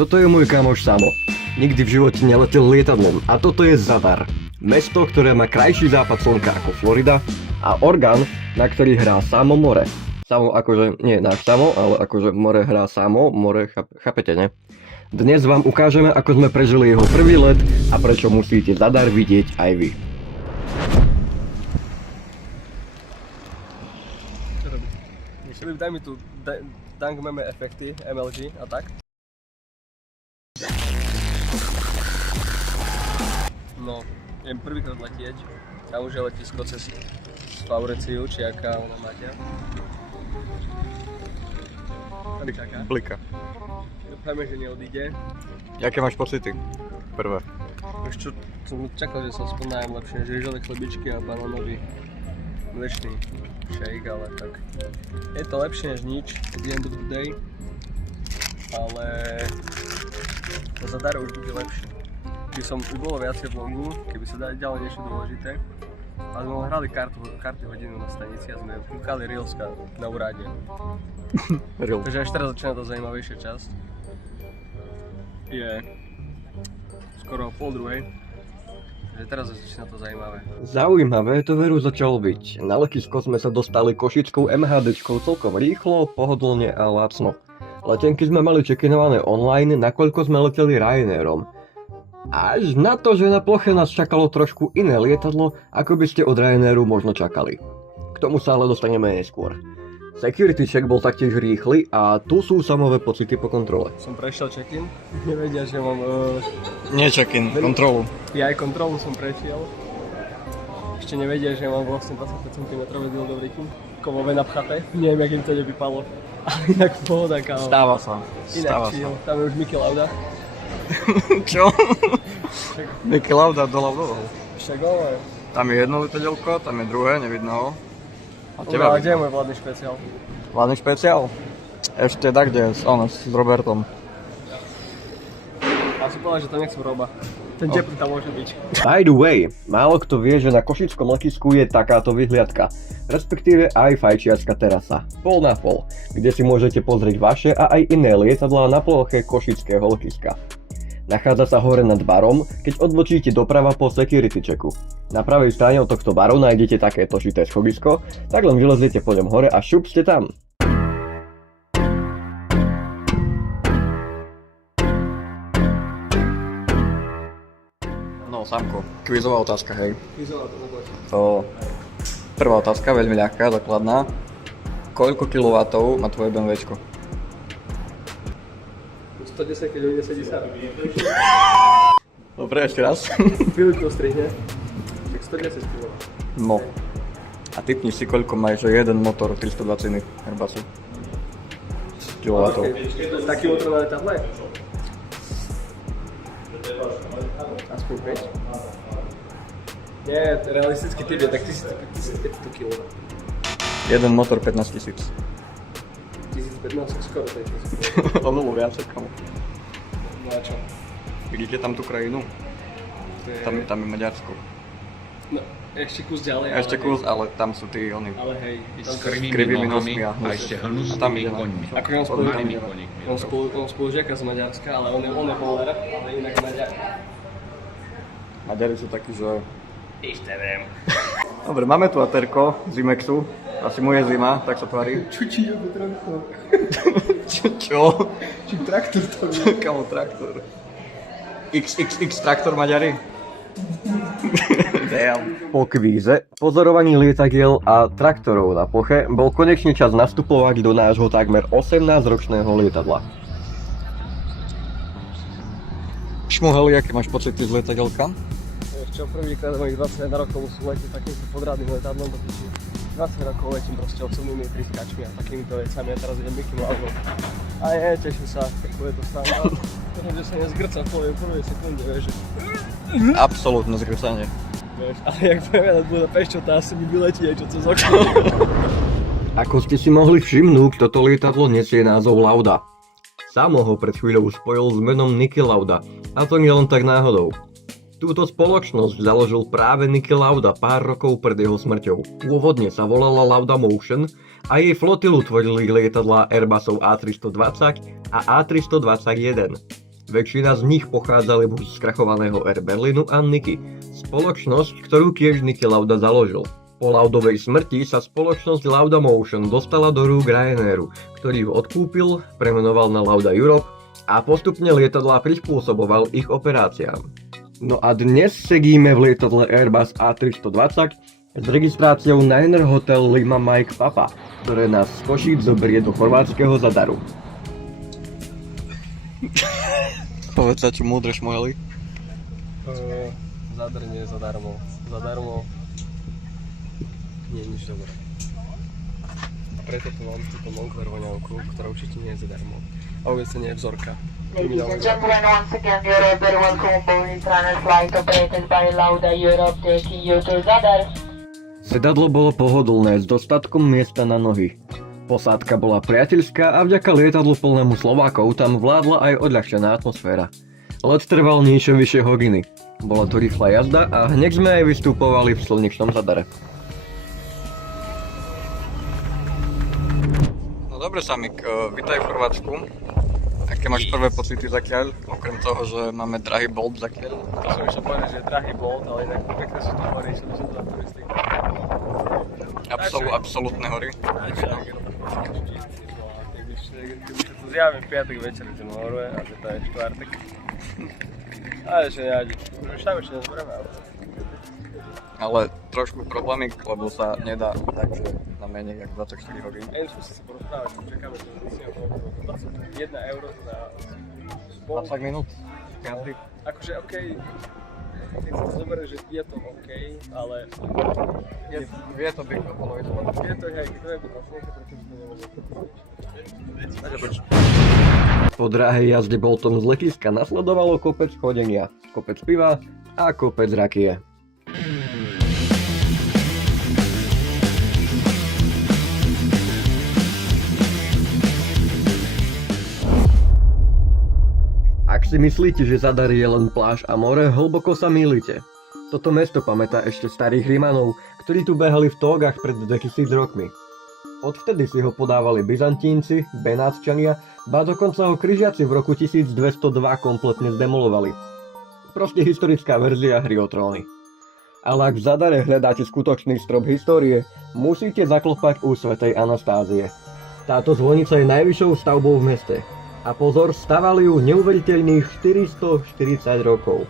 Toto je môj kamoš Samo. Nikdy v živote neletel lietadlom a toto je Zadar. Mesto, ktoré má krajší západ slnka ako Florida a orgán, na ktorý hrá Samo more. Samo akože, nie náš Samo, ale akože more hrá Samo, more, chápete, ne? Dnes vám ukážeme, ako sme prežili jeho prvý let a prečo musíte Zadar vidieť aj vy. Čo robíš? Filip, daj mi tu Dang Meme efekty, MLG a tak. No, idem prvýkrát letieť. Tam už je letisko cez Faureciu, či aká ona máte. Tady kaká. Blika. Dúfajme, že neodíde. Jaké máš pocity? Prvé. Už čo, som čakal, že sa aspoň najlepšie, že ježele chlebičky a banánový mliečný shake, ale tak je to lepšie než nič at the end of the day, ale to Zadar už bude lepšie. By bolo viacej vlogu, keby sa dali ďalej niečo dôležité, ale sme hrali karty hodinu na stanici a sme kúkali Reelska na úrade. Real. Takže až teraz začína to zajímavejšia časť. Je skoro 12:30, takže teraz začína to zaujímavé. Zaujímavé to veru začalo byť. Na letisko sme sa dostali košickou MHDčkou celkom rýchlo, pohodlne a lacno. Letenky sme mali check-inované online, nakoľko sme leteli Ryanairom. Až na to, že na ploche nás čakalo trošku iné lietadlo, ako by ste od Ryanairu možno čakali. K tomu sa ale dostaneme neskôr. Security check bol taktiež rýchly a tu sú samové pocity po kontrole. Som prešiel check-in, nevedia, že mám... Nie check-in, kontrolu. Ja aj kontrolu som prešiel. Ešte nevedia, že mám vlastne 25 cm dildo v riku. Kovové napchaté, neviem, jak im to nevypalo. Ale inak pohoda, kámo. Stáva sa. Inak chill, tam je už Mickey Lauda. Čo? Mickey Lauda doľa. Však ale... Tam je jedno lietadielko, tam je druhé, nevidno ho. A Teba, kde je môj vládny špeciál? Vládny špeciál? Ešte tak, kde s Robertom. A som povedal, že tam nechcem roba. Ten Jepper tam môže byť. By the way, málo kto vie, že na košickom letisku je takáto vyhliadka, respektíve aj fajčiarska terasa, pol na pol, kde si môžete pozrieť vaše a aj iné lietadlá na ploche košického letiska. Nachádza sa hore nad barom, keď odbočíte doprava po security checku. Na pravej strane od tohto baru nájdete takéto šité schodisko, tak len vyleziete po ňom hore a šup ste tam. No, Samko, kvízová otázka, hej. Kvízová to nebude. Prvá otázka, veľmi ľahká, základná. Koľko kW má tvoje BMWčko? 110, keď hodine sedí sa. Dobre, ešte raz. Filip to strihne. Tak 110 kg. No. A typni si, koľko má že jeden motor 320 Airbusu. Kilovatov. Taký motor na letadle? Aspoň 5. Nie, realistický typ je tak 1500 kg. Jeden motor 15 000. 1500 skoro to je. Ono viacej, kamo. No a čo? Vidíte tam tú krajinu? Tam je Maďarsko. No, ešte kus ďalej. Ešte kus, ale tam sú tí oni. Ale hej, S tam krivými nohami a ešte hnusnými koňmi. ako on spolu, Malými koníkmi. on spolužiaka z Maďarska, ale on je Poler, ale inak Maďar. Maďari sú takí, že... Ešte neviem. Dobre, máme tu aterko z Imexu. Asi mu je zima, tak sa tvári. Čuči, je to traktor. Čo? Či traktor to je? Kamo, traktor. XXX traktor Maďari. Po kvíze, pozorovaní lietadiel a traktorov na ploche bol konečne čas nastupovať do nášho takmer 18-ročného lietadla. Šmuheli, aké máš pocity z lietadielka? Čo prvýkrát mojich 21 rokov musím letieť takýmto podradným letadlom, pretože 20 rokov letím proste osobnými prískačmi a takýmito vecami a teraz idem Mickey Laudom. A je, teším sa, tak bude to stále. Pretože sa nezgrcam v prvej sekunde, vieš. Absolútne zgrcanie. Vieš, ale jak budeme nad Budapešťou, to asi mi vyletí aj čo cez okno. Ako ste si mohli všimnúť, toto lietadlo nesie názov Lauda. Samo ho pred chvíľou spojil s menom Niki Lauda, a to nie len tak náhodou. Túto spoločnosť založil práve Niki Lauda pár rokov pred jeho smrťou. Pôvodne sa volala Lauda Motion a jej flotilu tvorili lietadlá Airbusov A320 a A321. Väčšina z nich pochádzali buď z krachovaného Air Berlinu a Niki, spoločnosť, ktorú tiež Niki Lauda založil. Po Laudovej smrti sa spoločnosť Laudamotion dostala do rúk Ryanairu, ktorý ju odkúpil, premenoval na Lauda Europe a postupne lietadlá prispôsoboval ich operáciám. No a dnes sedíme v lietadle Airbus A320 s registráciou Niner Hotel Lima Mike Papa, ktoré nás z Košíc zoberie do chorvátskeho Zadaru. Povedz sa, čo múdre šmojeli. Zadar nie je zadarmo. Zadarmo nie je nič dobré. A preto tu mám túto Moncler voňavku, ktorá určite nie je zadarmo. A vôbec nie je vzorka. Ladies and gentlemen, once again, you're a very welcome aboard Runner flight operated by Lauda Europe, taking you to Zadar. Sedadlo bolo pohodlné s dostatkom miesta na nohy. Posádka bola priateľská a vďaka lietadlu plnému Slovákov tam vládla aj odľahčená atmosféra. Let trval niečo vyššie hodiny. Bola to rýchla jazda a hneď sme aj vystupovali v slnečnom Zadare. No dobre, Samik, vítaj v Chorvátsku. Aké máš prvé pocity zatiaľ? Okrem toho, že máme drahý Bolt zatiaľ. To som ešte povedal, že je drahý Bolt, ale inak pekne sú to hory, čo to za turisty. Absolútne hory. Keď to zjavím v piatok večer, že moruje a že to je štvrtek. Ale ešte nejadí. Už tam ešte nezbereme. Ale trošku problémik, lebo sa nedá takže na menej ako 24 hodín. A jen skúsi sa porozprávať, že čakáme, že musíme povedať 1 euro za spolu. 20 minút. Každý. Akože okej, keď sa zoberie, že je to okej, ale Vie to byť, bolo je to. je to hej, keď to je vlastne, pretože to nemôže. Po drahej jazde Boltom z letiska nasledovalo kopec chodenia, kopec piva a kopec rakie. Ak si myslíte, že Zadar je len pláž a more, hlboko sa mýlite. Toto mesto pamätá ešte starých Rimanov, ktorí tu behali v tógach pred 2000 rokmi. Odvtedy si ho podávali Byzantínci, Benátčania, ba dokonca ho Križiaci v roku 1202 kompletne zdemolovali. Proste historická verzia hry o tróny. Ale ak v Zadare hľadáte skutočný strop histórie, musíte zaklopať u svätej Anastázie. Táto zvonica je najvyššou stavbou v meste. A pozor, stavali ju neuveriteľných 440 rokov.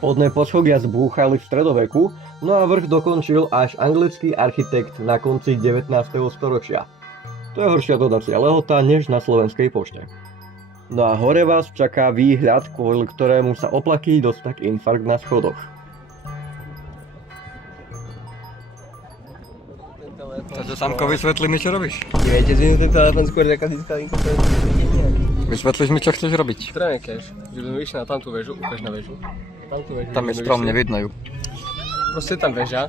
Spodné poschodia zbúchali v stredoveku, no a vrch dokončil až anglický architekt na konci 19. storočia. To je horšia dodacia lehota než na slovenskej pošte. No a hore vás čaká výhľad, kvôli ktorému sa oplatí dostať infarkt na schodoch. Takže Samko, vysvetli mi, čo robíš. Viete, že ten telefon skôr zakazíska linka. Vysvetlíš mi, čo chceš robiť. Tréne cash, že by sme vyšli na tamtú väžu, ukáž na väžu. Tam je strom, nevidno ju. Proste je tam väža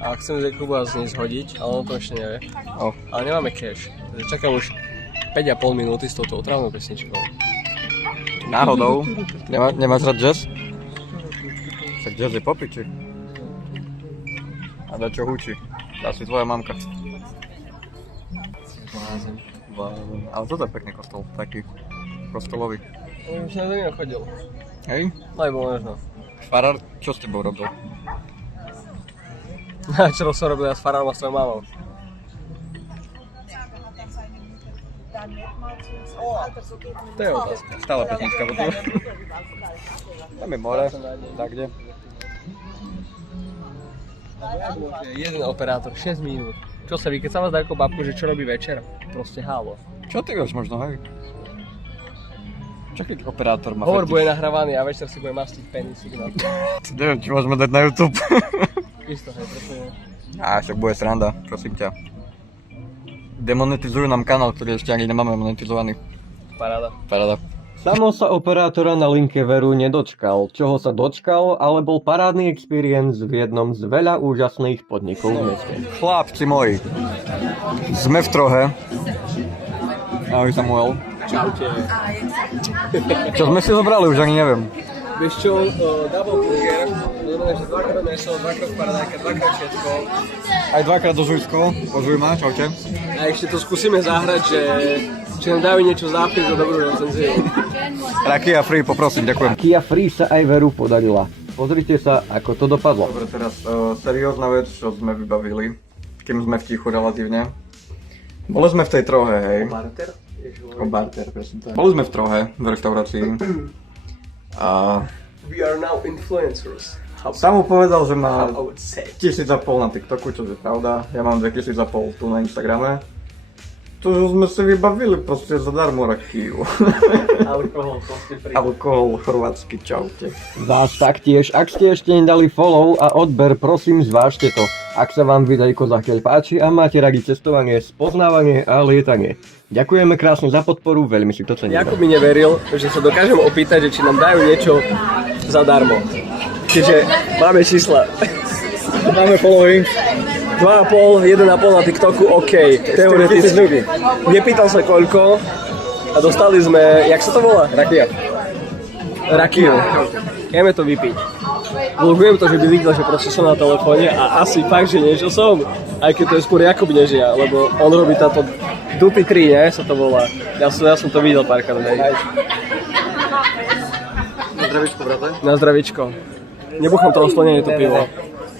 a chcem z Kuba z nej zhodiť, ale on to ešte nevie. Ale nemáme cash, takže čakám už 5,5 minúty s touto otrávnou pesničkou. Náhodou? Nemáš rád jazz? Tak jazz je po piči. A dačo hučí. Dá si tvoja mamka. Blázen. Ale toto je pekný kostol, taký kostolový. On už na to nechodil. Hej? Lebo možno. Farár, čo s tebou robil? Čo som robil ja s farárom a svojou mamou? To je otázka. Stále pesnička potom. Tam je more, tak kde? Jeden operátor, 6 minút. Čo sa vy, keď sa vás dá ako babku, že čo robí večer? Proste hálo. Čo ty vieš možno, hej? Čo keď operátor má Hovor fetiš? bude nahrávaný a večer si bude mastiť penisík na to. Neviem, či môžeme dať na YouTube. Isto, hej, prosím. Á, však bude sranda, prosím ťa. Demonetizujú nám kanál, ktorý ešte ani nemáme monetizovaný. Paráda. Paráda. Samo sa operátora na linke Veru nedočkal. Čoho sa dočkal, ale bol parádny experience v jednom z veľa úžasných podnikov v meste. Chlapci moji, sme v Trohe. Ahoj Samuel. Čaute. Čo sme si zobrali, už ani neviem. Vieš čo, double burger, znamená, že 2x meso, 2x paradajka, 2x všetko. Aj dvakrát so žujskou, požuj ma, čaute. A ešte to skúsime zahrať, že Či nám dajú niečo zápis za dobrú recenziu. Rakia Free, poprosím, ďakujem. Kia Free sa aj Veru podarila. Pozrite sa, ako to dopadlo. Dobre, teraz seriózna vec, čo sme vybavili, kým sme v tichu relatívne. Boli sme v tej trohe, hej. Barter? O barter, presne tak. Boli sme v trohe, v reštaurácii. A We are now influencers. Sam mu povedal, že má I would say. 1500 na TikToku, čo je pravda. Ja mám 2500 tu na Instagrame. To sme si vybavili proste zadarmo rakiu. Alkohol, proste pri. Alkohol chorvátsky, čaute. Vás taktiež, ak ste ešte nedali follow a odber, prosím zvážte to. Ak sa vám videjko zatiaľ páči a máte radi cestovanie, spoznávanie a lietanie. Ďakujeme krásne za podporu, veľmi si to ceníme. Jakub mi neveril, že sa dokážem opýtať, že či nám dajú niečo zadarmo. Keďže máme čísla. Máme following. 2,5, 1,5 na TikToku, OK. Teoreticky. Nepýtal sa koľko a dostali sme, jak sa to volá? Rakia. Rakiu. Ideme to vypiť. Vlogujem to, že by videl, že proste som na telefóne a asi fakt, že niečo som. Aj keď to je skôr Jakub než ja, lebo on robí táto Duty 3, nie? Sa to volá. Ja som to videl párkrát. Na zdravičko, brate. Na zdravičko. Nebuchám to oslonenie, to pivo.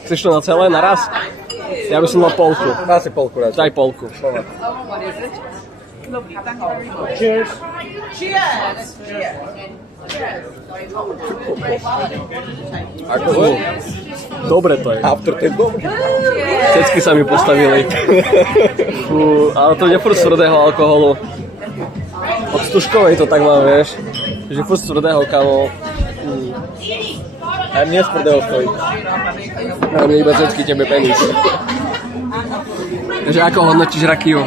Chceš to na celé, naraz? Ja by som mal polku. Dá si polku radšej. Daj polku. Cheers. Ako to? Dobre to je. After to je dobrý. Cecky sa mi postavili. Fú, ale to nie furt z tvrdého alkoholu. Od stužkovej to tak mám, vieš. Že furt z tvrdého, kamo. A nie z tvrdého stojí. A mne iba cecky, tebe penis. Takže ako hodnotíš rakiu?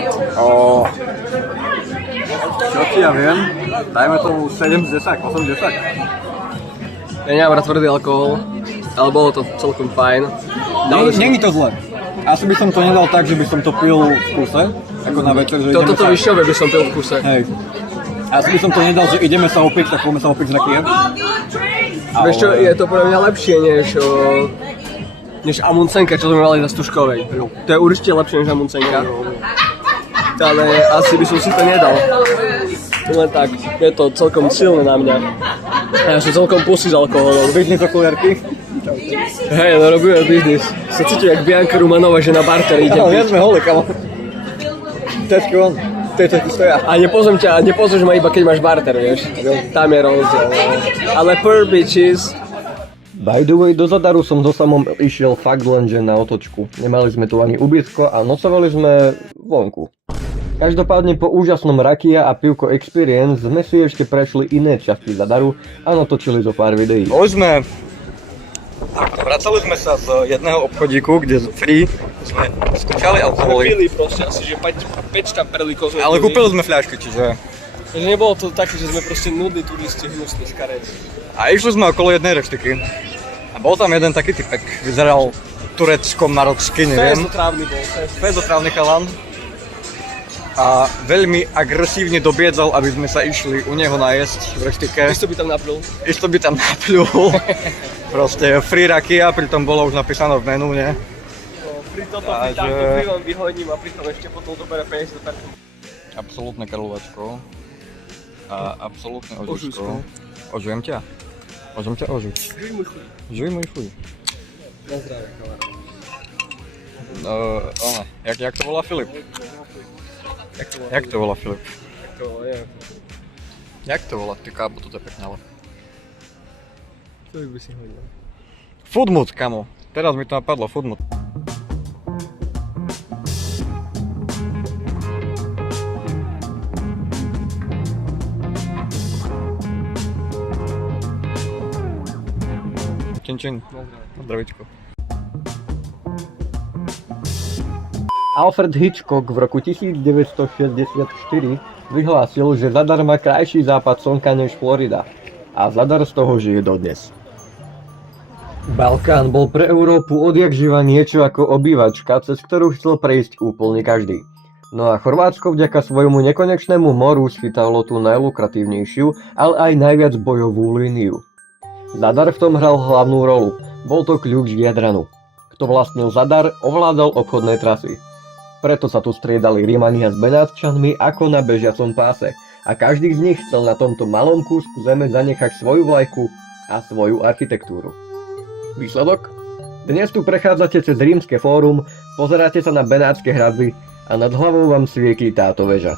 Čo ti ja viem? Dajme tomu 7 z 10, 8 z 10. Ja nemám rád tvrdý alkohol, ale bolo to celkom fajn. Není to zle. Asi by som to nedal tak, že by som to pil v kuse, ako na večer, že ideme Toto sa... vyššové by som pil v kuse. Hej. Asi by som to nedal, že ideme sa opiť, tak poďme sa opiť z rakie. Vieš čo, je to pre mňa lepšie než Amundsenka, čo sme mali na Stužkovej. To je určite lepšie než Amundsenka. Ale asi by som si to nedal. Len tak, je to celkom silné na mňa. A ja som celkom pusy z alkoholom. Biznis okuliarky. Hej, no robíme biznis. Sa cítim jak Bianca Rumanova, že na barter ide No, piť. ja sme holi, kamo. Česky on. Tie stoja. A nepozrieš ma iba keď máš barter, vieš. Tam je rozdiel. Ale per bitches. By the way, do Zadaru som so Samom išiel fakt lenže na otočku. Nemali sme tu ani ubytko a nocovali sme vonku. Každopádne po úžasnom Rakia a pivko Experience sme si ešte prešli iné časti Zadaru a natočili zo pár videí. Vracali sme sa z jedného obchodíku, kde z Free sme skúšali alkoholy. Pili proste asi, že 5 štamperlíkov sme Ale pili. kúpili sme fľašky, čiže... Takže nebolo to také, že sme proste nudní turisti, hnusní škareci. A išli sme okolo jednej reštiky. A bol tam jeden taký typek, vyzeral turecko-marocký, neviem. Fezotrávny bol. Fezotrávny chalan. A veľmi agresívne dobiedzal, aby sme sa išli u neho najesť v reštike. Isto by tam naplul. Isto by tam napľul. Proste free rakia, pritom bolo už napísané v menu, nie? Pri toto Takže- takto pivom vyhodím a pritom ešte potom dobere 50%. Absolútne karlovačko. A absolútne Ožujsko. ožujsko. Ožujem ťa. Môžem ťa ožiť. Žuj môj chuj. Žuj môj chuj. Na zdravie, kamarát. Jak to volá Filip? Jak to bolo? Jak to volá Filip? Jak to bolo, neviem. Jak to volá? Ty kábo, toto je pekné, ale... To by si hodil. Foodmood, kamo. Teraz mi to napadlo, Foodmood. Čin čin. Na zdravie. Zdravíčko. Alfred Hitchcock v roku 1964 vyhlásil, že Zadar má krajší západ slnka než Florida. A Zadar z toho žije dodnes. Balkán bol pre Európu odjakživa niečo ako obývačka, cez ktorú chcel prejsť úplne každý. No a Chorvátsko vďaka svojmu nekonečnému moru schytalo tú najlukratívnejšiu, ale aj najviac bojovú líniu. Zadar v tom hral hlavnú rolu. Bol to kľúč k Jadranu. Kto vlastnil Zadar, ovládal obchodné trasy. Preto sa tu striedali Rímania s Benátčanmi ako na bežiacom páse a každý z nich chcel na tomto malom kúsku zeme zanechať svoju vlajku a svoju architektúru. Výsledok? Dnes tu prechádzate cez Rímske fórum, pozeráte sa na Benátske hradby a nad hlavou vám svietí táto väža.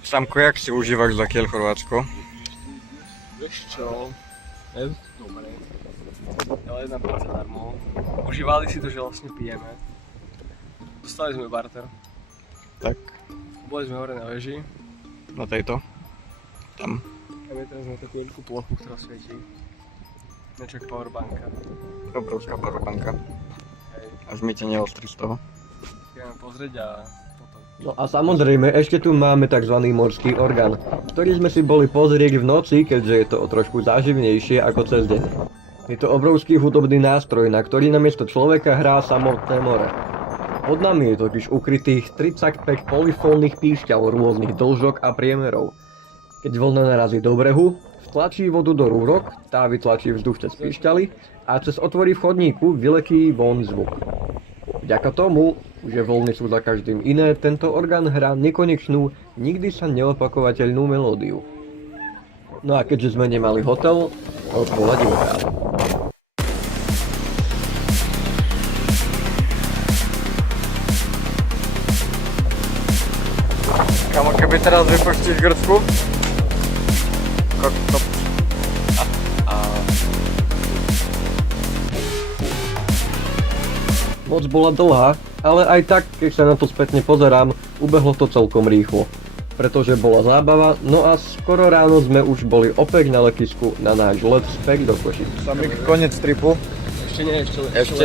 Samko, jak si užívaš zatiaľ Chorvátsko? Vieš čo? Je to dobré. Ale 1% zadarmo. Užívali si to, že vlastne pijeme. Dostali sme barter. Tak, Boli sme hore na veži. na tejto. Tam. A my teraz máme takú veľkú plochu, ktorá svietí. Niečo ako powerbanka. Obrovská powerbanka. Hej. Až mi ťa neostri z toho. Ideme pozrieť a potom. No a samozrejme, ešte tu máme tzv. Morský orgán, ktorý sme si boli pozrieť v noci, keďže je to o trošku záživnejšie ako cez deň. Je to obrovský hudobný nástroj, na ktorý namiesto človeka hrá samotné more. Pod nami je totiž ukrytých 35 polifónnych píšťal rôznych dĺžok a priemerov. Keď vlna narazí do brehu, vtlačí vodu do rúrok, tá vytlačí vzduch cez píšťaly a cez otvory v chodníku vyletí von zvuk. Vďaka tomu, že vlny sú za každým iné, tento orgán hrá nekonečnú, nikdy sa neopakovateľnú melódiu. No a keďže sme nemali hotel, bola divoká. Kamo, keby teraz vypuštíš Grsku? Kokto. Noc bola dlhá, ale aj tak, keď sa na to spätne pozerám, ubehlo to celkom rýchlo. Pretože bola zábava, no a skoro ráno sme už boli opäť na letisku na náš let späť do Košic. Samik, konec tripu. Ešte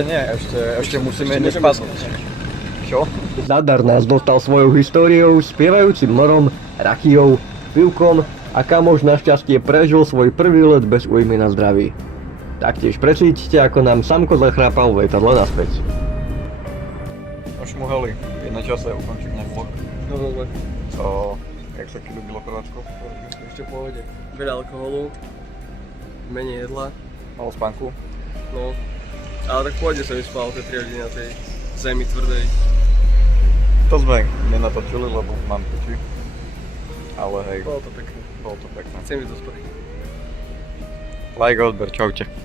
nie, Ešte musíme hneď spadnúť. Čo? Zadar nás dostal svojou históriou, spievajúcim morom, rakijou, pivkom a kamoš našťastie prežil svoj prvý let bez újmy na zdraví. Taktiež precítite, ako nám Samko zachrápal v lietadle naspäť. Ošmuhali. Je na čase ukončiť náš vlog. No dobre. Co? Jak sa ti ľúbilo Chorvátsko? Ešte v pohode. Veľa alkoholu. Menej jedla. Malo spánku? No. Ale tak v pohode som vyspal tie 3 hodiny na tej zemi tvrdej. To sme nenatočili, lebo mám piči. Ale hej, Bolo to pekné. bolo to pekné. Chcem ísť do spry. Like, odber, čaute.